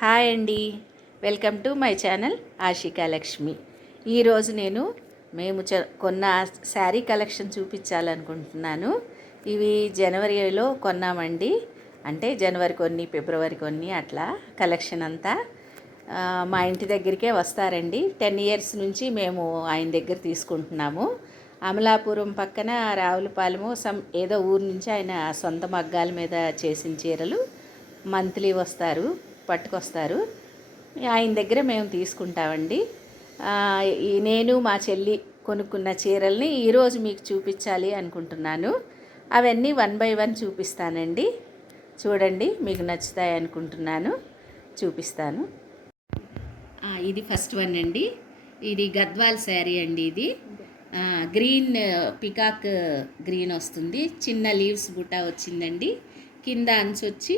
Hi అండి, welcome to my channel Ashika Lakshmi. ఈరోజు మేము కొన్న శారీ కలెక్షన్ చూపించాలనుకుంటున్నాను. ఇవి జనవరిలో కొన్నామండి. అంటే జనవరి కొన్ని, ఫిబ్రవరి కొన్ని అట్లా కలెక్షన్ అంతా మా ఇంటి దగ్గరికే వస్తారండి. 10 ఇయర్స్ నుంచి మేము ఆయన దగ్గర తీసుకుంటున్నాము. అమలాపురం పక్కన రావులపాలెము ఏదో ఊరు నుంచి ఆయన సొంత మగ్గాల మీద చేసిన చీరలు మంత్లీ వస్తారు, పట్టుకొస్తారు. ఆయన దగ్గర మేము తీసుకుంటామండి. నేను మా చెల్లి కొనుక్కున్న చీరల్ని ఈరోజు మీకు చూపించాలి అనుకుంటున్నాను. అవన్నీ 1 by 1 చూపిస్తానండి. చూడండి, మీకు నచ్చుతాయి అనుకుంటున్నాను. చూపిస్తాను. ఇది ఫస్ట్ వన్ అండి. ఇది గద్వాల్ శారీ అండి. ఇది గ్రీన్ పికాక్ గ్రీన్ వస్తుంది. చిన్న లీవ్స్ బుట్ట వచ్చిందండి. కింద అంచు వచ్చి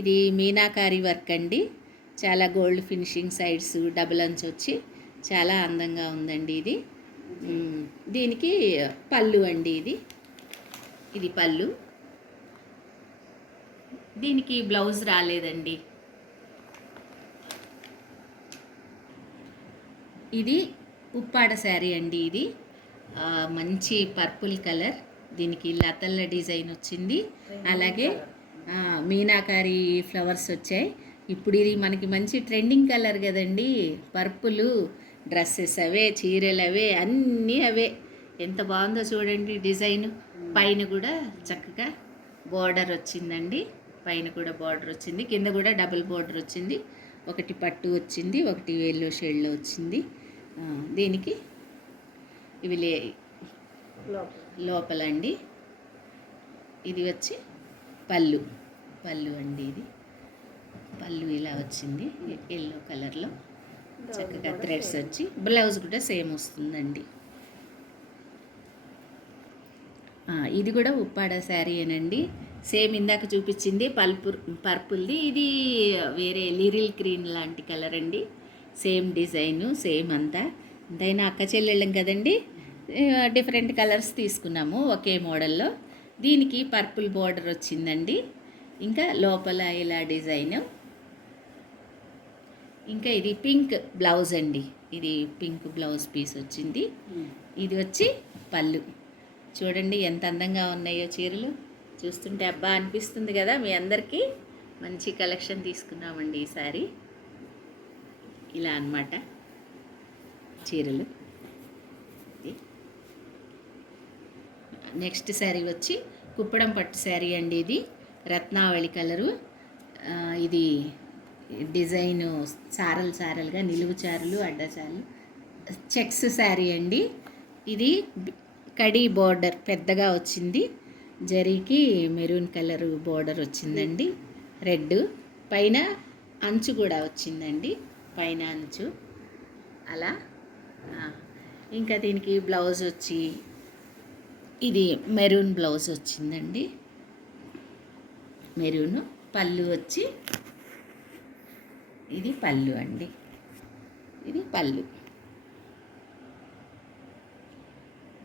ఇది మీనాకారి వర్క్ అండి. చాలా గోల్డ్ ఫినిషింగ్ సైడ్స్ డబుల్ అంచు వచ్చి చాలా అందంగా ఉందండి. ఇది దీనికి పళ్ళు అండి. ఇది పళ్ళు. దీనికి బ్లౌజ్ రాలేదండి. ఇది ఉప్పాడ శారీ అండి. ఇది మంచి పర్పుల్ కలర్. దీనికి లతల్ల డిజైన్ వచ్చింది. అలాగే మీనాకారి ఫ్లవర్స్ వచ్చాయి. ఇప్పుడు ఇది మనకి మంచి ట్రెండింగ్ కలర్ కదండి. పర్పుల్ డ్రెస్సెస్ అవే, చీరలు అవే, అన్నీ అవే. ఎంత బాగుందో చూడండి డిజైన్. పైన కూడా చక్కగా బోర్డర్ వచ్చిందండి. పైన కూడా బోర్డర్ వచ్చింది, కింద కూడా డబుల్ బోర్డర్ వచ్చింది. ఒకటి పట్టు వచ్చింది, ఒకటి ఎల్లో షేడ్లో వచ్చింది. దీనికి ఇవి లోపలండి. ఇది వచ్చి పళ్ళు అండి. ఇది పళ్ళు ఇలా వచ్చింది ఎల్లో కలర్లో. చక్కగా థ్రెడ్స్ వచ్చి బ్లౌజ్ కూడా సేమ్ వస్తుందండి. ఇది కూడా ఉప్పాడ శారీ అనండి. సేమ్ ఇందాక చూపించింది పర్పుల్ది. ఇది వేరే లిరిల్ గ్రీన్ లాంటి కలర్ అండి. సేమ్ డిజైను, సేమ్ అంతా. ఎంతైనా అక్క చెల్లెళ్ళం కదండి, డిఫరెంట్ కలర్స్ తీసుకున్నాము ఒకే మోడల్లో. దీనికి పర్పుల్ బోర్డర్ వచ్చిందండి. ఇంకా లోపల ఇలా డిజైన్. ఇంకా ఇది పింక్ బ్లౌజ్ అండి. ఇది పింక్ బ్లౌజ్ పీస్ వచ్చింది. ఇది వచ్చి పళ్ళు. చూడండి ఎంత అందంగా ఉన్నాయో చీరలు. చూస్తుంటే అబ్బా అనిపిస్తుంది కదా. మీ అందరికీ మంచి కలెక్షన్ తీసుకున్నామండి ఈసారి. ఇలా అన్నమాట చీరలు. నెక్స్ట్ శారీ వచ్చి కుప్పడం పట్టు శారీ అండి. ఇది రత్నావళి కలరు. ఇది డిజైను సారలుగా నిలువు చారలు, అడ్డచారలు, చెక్స్ శారీ అండి. ఇది కడీ బోర్డర్ పెద్దగా వచ్చింది. జరీకి మెరూన్ కలరు బోర్డర్ వచ్చిందండి. రెడ్ పైన అంచు కూడా వచ్చిందండి. పైన అంచు అలా. ఇంకా దీనికి బ్లౌజ్ వచ్చి ఇది మెరూన్ బ్లౌజ్ వచ్చిందండి. మెరూన్ పళ్ళు వచ్చి ఇది పళ్ళు అండి. ఇది పళ్ళు.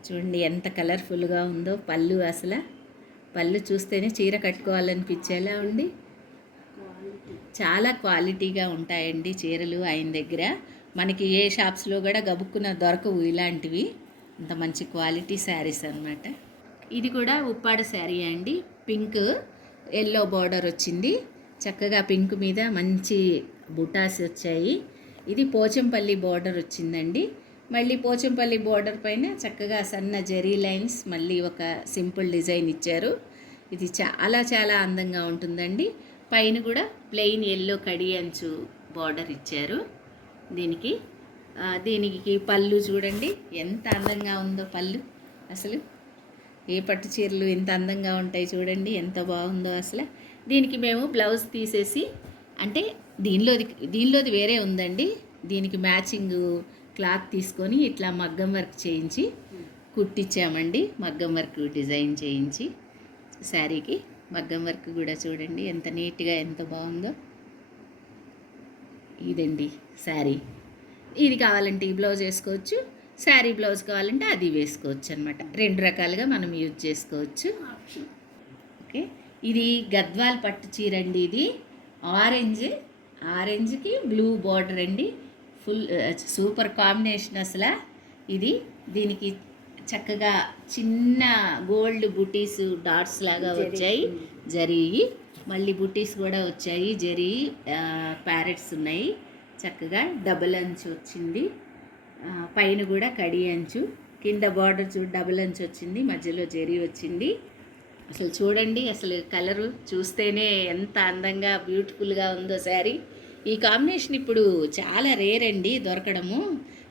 చూడండి ఎంత కలర్ఫుల్గా ఉందో పళ్ళు. అసలు పళ్ళు చూస్తేనే చీర కట్టుకోవాలనిపించేలా ఉండి చాలా క్వాలిటీగా ఉంటాయండి చీరలు ఆయన దగ్గర. మనకి ఏ షాప్స్లో కూడా గబుక్కున దొరకవు ఇలాంటివి. అంత మంచి క్వాలిటీ శారీస్ అన్నమాట. ఇది కూడా ఉప్పాడ శారీ అండి. పింక్ ఎల్లో బార్డర్ వచ్చింది. చక్కగా పింక్ మీద మంచి బుటాస్ వచ్చాయి. ఇది పోచంపల్లి బార్డర్ వచ్చిందండి. మళ్ళీ పోచంపల్లి బార్డర్ పైన చక్కగా సన్న జరీ లైన్స్, మళ్ళీ ఒక సింపుల్ డిజైన్ ఇచ్చారు. ఇది చాలా చాలా అందంగా ఉంటుందండి. పైన కూడా ప్లెయిన్ ఎల్లో కడి అంచు బార్డర్ ఇచ్చారు. దీనికి పళ్ళు చూడండి ఎంత అందంగా ఉందో పళ్ళు. అసలు ఏ పట్టు చీరలు ఎంత అందంగా ఉంటాయి చూడండి, ఎంత బాగుందో అసలు. దీనికి మేము బ్లౌజ్ తీసేసి, అంటే దీనిలోది వేరే ఉందండి. దీనికి మ్యాచింగ్ క్లాత్ తీసుకొని ఇట్లా మగ్గం వర్క్ చేయించి కుట్టించామండి. మగ్గం వర్క్ డిజైన్ చేయించి శారీకి మగ్గం వర్క్ కూడా చూడండి ఎంత నీట్గా ఎంత బాగుందో. ఇదండి శారీ. ఇది కావాలంటే ఈ బ్లౌజ్ వేసుకోవచ్చు, శారీ బ్లౌజ్ కావాలంటే అది వేసుకోవచ్చు అనమాట. 2 రకాలుగా మనం యూజ్ చేసుకోవచ్చు. ఓకే. ఇది గద్వాల్ పట్టు చీర అండి. ఇది ఆరెంజ్ ఆరెంజ్కి బ్లూ బార్డర్ అండి. ఫుల్ సూపర్ కాంబినేషన్ అసలు. ఇది దీనికి చక్కగా చిన్న గోల్డ్ బుటీస్ డాట్స్ లాగా వచ్చాయి, జరీ మళ్ళీ బుటీస్ కూడా వచ్చాయి, జరీ ప్యారెట్స్ ఉన్నాయి. చక్కగా డబుల్ అంచు వచ్చింది, పైన కూడా కడి అంచు, కింద బార్డర్ డబుల్ అంచు వచ్చింది, మధ్యలో జరీ వచ్చింది. అసలు చూడండి, అసలు కలరు చూస్తేనే ఎంత అందంగా బ్యూటిఫుల్గా ఉందో శారీ. ఈ కాంబినేషన్ ఇప్పుడు చాలా రేర్ అండి దొరకడము.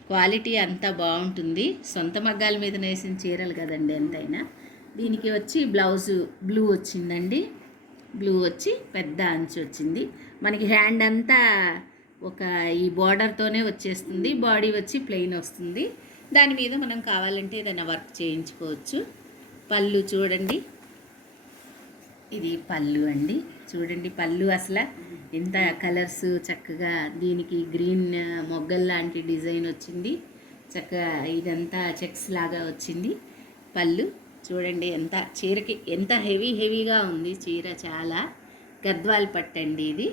క్వాలిటీ అంతా బాగుంటుంది. సొంత మగ్గాల మీద నేసిన చీరలు కదండి ఎంతైనా. దీనికి వచ్చి బ్లౌజు బ్లూ వచ్చిందండి. బ్లూ వచ్చి పెద్ద అంచు వచ్చింది. మనకి హ్యాండ్ అంతా ఒక ఈ బార్డర్తోనే వచ్చేస్తుంది. బాడీ వచ్చి ప్లెయిన్ వస్తుంది. దాని మీద మనం కావాలంటే ఏదైనా వర్క్ చేయించుకోవచ్చు. పళ్ళు చూడండి, ఇది పళ్ళు అండి. చూడండి పళ్ళు అసలు ఎంత కలర్స్ చక్కగా. దీనికి గ్రీన్ మొగ్గల్ లాంటి డిజైన్ వచ్చింది. చక్కగా ఇదంతా చెక్స్ లాగా వచ్చింది పళ్ళు. చూడండి ఎంత చీరకి ఎంత హెవీగా ఉంది చీర. చాలా గద్వాల్ పట్టండి ఇది.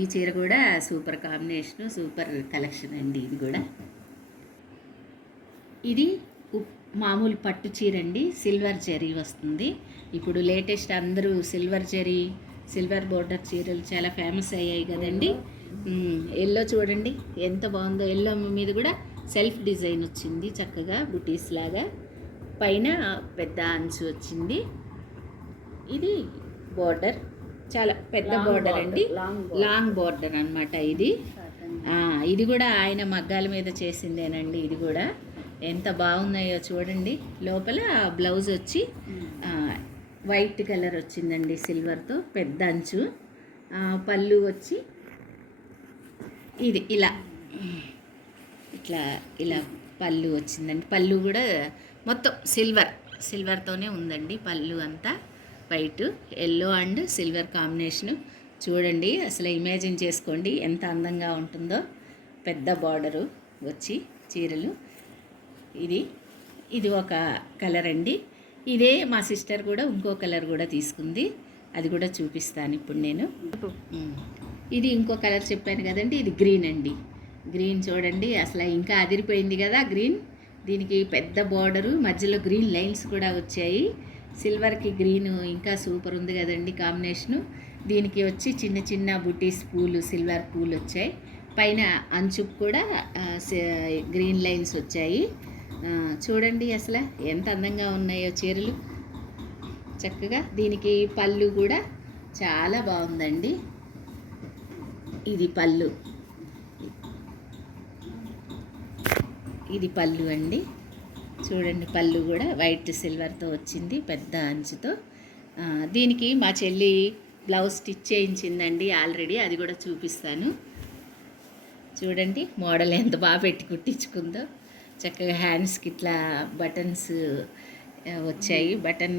ఈ చీర కూడా సూపర్ కాంబినేషను, సూపర్ కలెక్షన్ అండి. ఇది కూడా ఇది మామూలు పట్టు చీర అండి. సిల్వర్ జరీ వస్తుంది. ఇప్పుడు లేటెస్ట్ అందరూ సిల్వర్ జరీ, సిల్వర్ బోర్డర్ చీరలు చాలా ఫేమస్ అయ్యాయి కదండి. ఎల్లో చూడండి ఎంత బాగుందో. ఎల్లో మీద కూడా సెల్ఫ్ డిజైన్ వచ్చింది చక్కగా బుటీస్ లాగా. పైన పెద్ద అంచు వచ్చింది. ఇది బోర్డర్ చాలా పెద్ద బోర్డర్ అండి, లాంగ్ బోర్డర్ అనమాట ఇది. ఇది కూడా ఆయన మగ్గాల మీద చేసిందేనండి. ఇది కూడా ఎంత బాగున్నాయో చూడండి. లోపల బ్లౌజ్ వచ్చి వైట్ కలర్ వచ్చిందండి సిల్వర్తో, పెద్ద అంచు. పళ్ళు వచ్చి ఇది ఇలా ఇలా పళ్ళు వచ్చిందండి. పళ్ళు కూడా మొత్తం సిల్వర్తోనే ఉందండి. పళ్ళు అంతా white, yellow and silver combination. చూడండి అసలు ఇమాజిన్ చేసుకోండి ఎంత అందంగా ఉంటుందో. పెద్ద బార్డరు వచ్చి చీరలు. ఇది ఒక కలర్ అండి. ఇదే మా సిస్టర్ కూడా ఇంకో కలర్ కూడా తీసుకుంది, అది కూడా చూపిస్తాను ఇప్పుడు నేను. ఇది ఇంకో కలర్ చెప్పాను కదండి, ఇది గ్రీన్ అండి. గ్రీన్ చూడండి అసలు ఇంకా అదిరిపోయింది కదా గ్రీన్. దీనికి పెద్ద బార్డరు, మధ్యలో గ్రీన్ లైన్స్ కూడా వచ్చాయి. సిల్వర్కి గ్రీన్ ఇంకా సూపర్ ఉంది కదండి కాంబినేషను. దీనికి వచ్చి చిన్న చిన్న బుటీస్ పూలు, సిల్వర్ పూలు వచ్చాయి. పైన అంచుకు కూడా గ్రీన్ లైన్స్ వచ్చాయి. చూడండి అసలు ఎంత అందంగా ఉన్నాయో చీరలు చక్కగా. దీనికి పళ్ళు కూడా చాలా బాగుందండి. ఇది పళ్ళు, ఇది పళ్ళు అండి. చూడండి పళ్ళు కూడా వైట్ సిల్వర్తో వచ్చింది, పెద్ద అంచుతో. దీనికి మా చెల్లి బ్లౌజ్ స్టిచ్ చేయించిందండి ఆల్రెడీ, అది కూడా చూపిస్తాను. చూడండి మోడల్ ఎంత బాగా పెట్టి కుట్టించుకుందో. చక్కగా హ్యాండ్స్కి ఇట్లా బటన్స్ వచ్చాయి. బటన్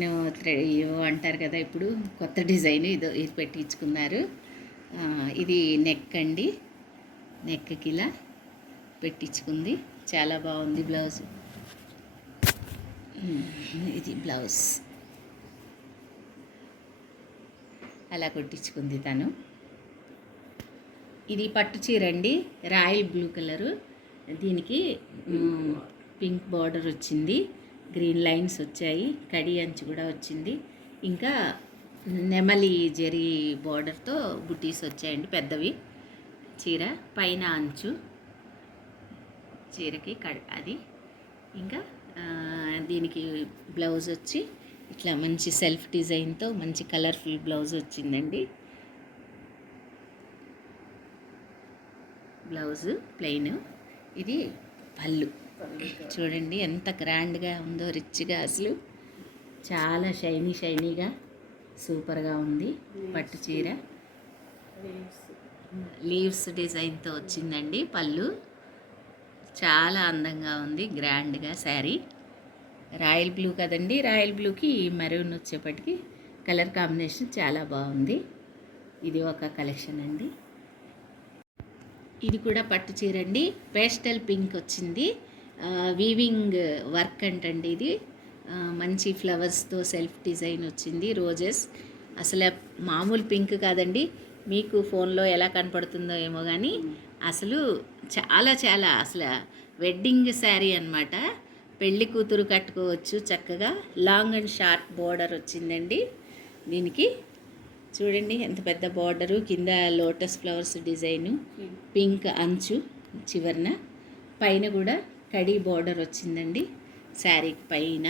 అంటారు కదా ఇప్పుడు, కొత్త డిజైన్ ఇది పెట్టించుకున్నారు. ఇది నెక్ అండి. నెక్కి ఇలా పెట్టించుకుంది, చాలా బాగుంది బ్లౌజ్. ఇది బ్లౌజ్ అలా కుట్టించుకుంది తను. ఇది పట్టు చీర అండి, రాయల్ బ్లూ కలరు. దీనికి పింక్ బార్డర్ వచ్చింది, గ్రీన్ లైన్స్ వచ్చాయి, కడి అంచు కూడా వచ్చింది. ఇంకా నెమలి జరీ బార్డర్తో బుటీస్ వచ్చాయండి పెద్దవి. చీర పైన అంచు చీరకి అది. ఇంకా దీనికి బ్లౌజ్ వచ్చి ఇట్లా మంచి సెల్ఫ్ డిజైన్తో మంచి కలర్ఫుల్ బ్లౌజ్ వచ్చిందండి. Blouse plain. ఇది పళ్ళు చూడండి ఎంత గ్రాండ్గా ఉందో, రిచ్గా అసలు చాలా షైనీగా సూపర్గా ఉంది. పట్టు చీర లీవ్స్ డిజైన్తో వచ్చిందండి. పళ్ళు చాలా అందంగా ఉంది, గ్రాండ్గా శారీ. రాయల్ బ్లూ కదండి, రాయల్ బ్లూకి మెరూన్ వచ్చేప్పటికి కలర్ కాంబినేషన్ చాలా బాగుంది. ఇది ఒక కలెక్షన్ అండి. ఇది కూడా పట్టు చీర అండి, పేస్టల్ పింక్ వచ్చింది. వీవింగ్ వర్క్ అంటండి ఇది. మంచి ఫ్లవర్స్తో సెల్ఫ్ డిజైన్ వచ్చింది, రోజెస్. అసలు మామూలు పింక్ కాదండి, మీకు ఫోన్లో ఎలా కనపడుతుందో ఏమో కానీ అసలు చాలా చాలా అసలు వెడ్డింగ్ శారీ అన్నమాట. పెళ్లి కూతురు కట్టుకోవచ్చు చక్కగా. లాంగ్ అండ్ షార్ట్ బోర్డర్ వచ్చిందండి దీనికి. చూడండి ఎంత పెద్ద బోర్డరు, కింద లోటస్ ఫ్లవర్స్ డిజైను, పింక్ అంచు చివరన, పైన కూడా కడీ బోర్డర్ వచ్చిందండి శారీకి పైన.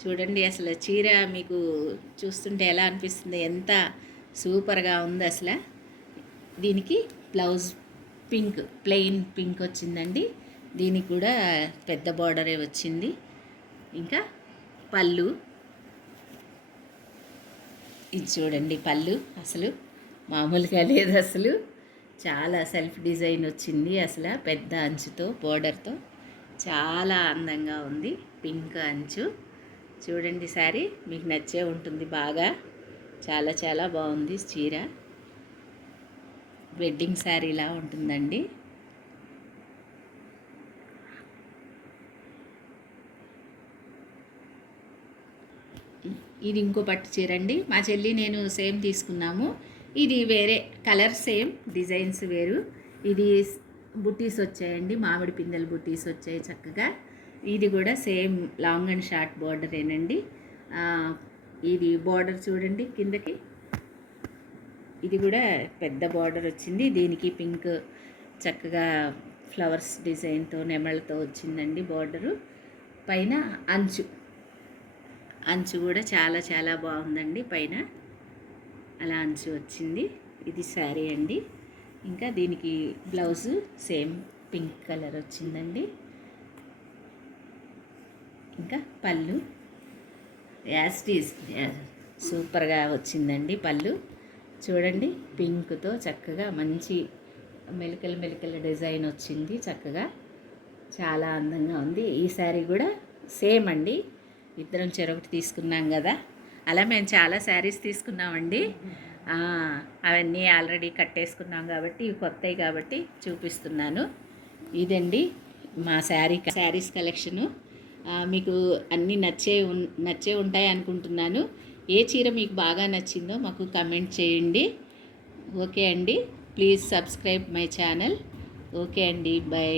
చూడండి అసలు చీర మీకు చూస్తుంటే ఎలా అనిపిస్తుంది, ఎంత సూపర్గా ఉంది అసలు. దీనికి బ్లౌజ్ పింక్, ప్లెయిన్ పింక్ వచ్చిందండి. దీనికి కూడా పెద్ద బార్డరే వచ్చింది. ఇంకా పళ్ళు, ఇది చూడండి పళ్ళు అసలు మామూలుగా లేదు అసలు. చాలా సెల్ఫ్ డిజైన్ వచ్చింది అసలు, పెద్ద అంచుతో బోర్డర్తో చాలా అందంగా ఉంది. పింక్ అంచు చూడండి. శారీ మీకు నచ్చే ఉంటుంది బాగా. చాలా చాలా బాగుంది చీర. వెడ్డింగ్ శారీలా ఉంటుందండి. ఇది ఇంకో పట్టు చీర అండి. మా చెల్లి నేను సేమ్ తీసుకున్నాము. ఇది వేరే కలర్, సేమ్ డిజైన్స్ వేరు. ఇది బుటీస్ వచ్చాయండి, మామిడి పిందెల బుటీస్ వచ్చాయి చక్కగా. ఇది కూడా సేమ్ లాంగ్ అండ్ షార్ట్ బోర్డరేనండి. ఇది బోర్డర్ చూడండి కిందకి. ఇది కూడా పెద్ద బార్డర్ వచ్చింది. దీనికి పింక్ చక్కగా ఫ్లవర్స్ డిజైన్తో నెమళ్ళతో వచ్చిందండి బార్డరు. పైన అంచు కూడా చాలా చాలా బాగుందండి. పైన అలా అంచు వచ్చింది. ఇది శారీ అండి. ఇంకా దీనికి బ్లౌజు సేమ్ పింక్ కలర్ వచ్చిందండి. ఇంకా పళ్ళు యాస్టీస్ సూపర్గా వచ్చిందండి పళ్ళు. చూడండి పింక్తో చక్కగా మంచి మెలికల డిజైన్ వచ్చింది చక్కగా. చాలా అందంగా ఉంది. ఈ శారీ కూడా సేమ్ అండి. ఇద్దరం చెరొకటి తీసుకున్నాం కదా, అలా మేము చాలా శారీస్ తీసుకున్నామండి. అవన్నీ ఆల్రెడీ కట్టేసుకున్నాం కాబట్టి ఇవి కొత్తవి కాబట్టి చూపిస్తున్నాను. ఇదండి మా శారీస్ కలెక్షను. మీకు అన్నీ నచ్చే ఉంటాయి అనుకుంటున్నాను. ఏ చీర మీకు బాగా నచ్చిందో మాకు కమెంట్ చేయండి. ఓకే అండి, please subscribe my channel. Okay అండి, బై.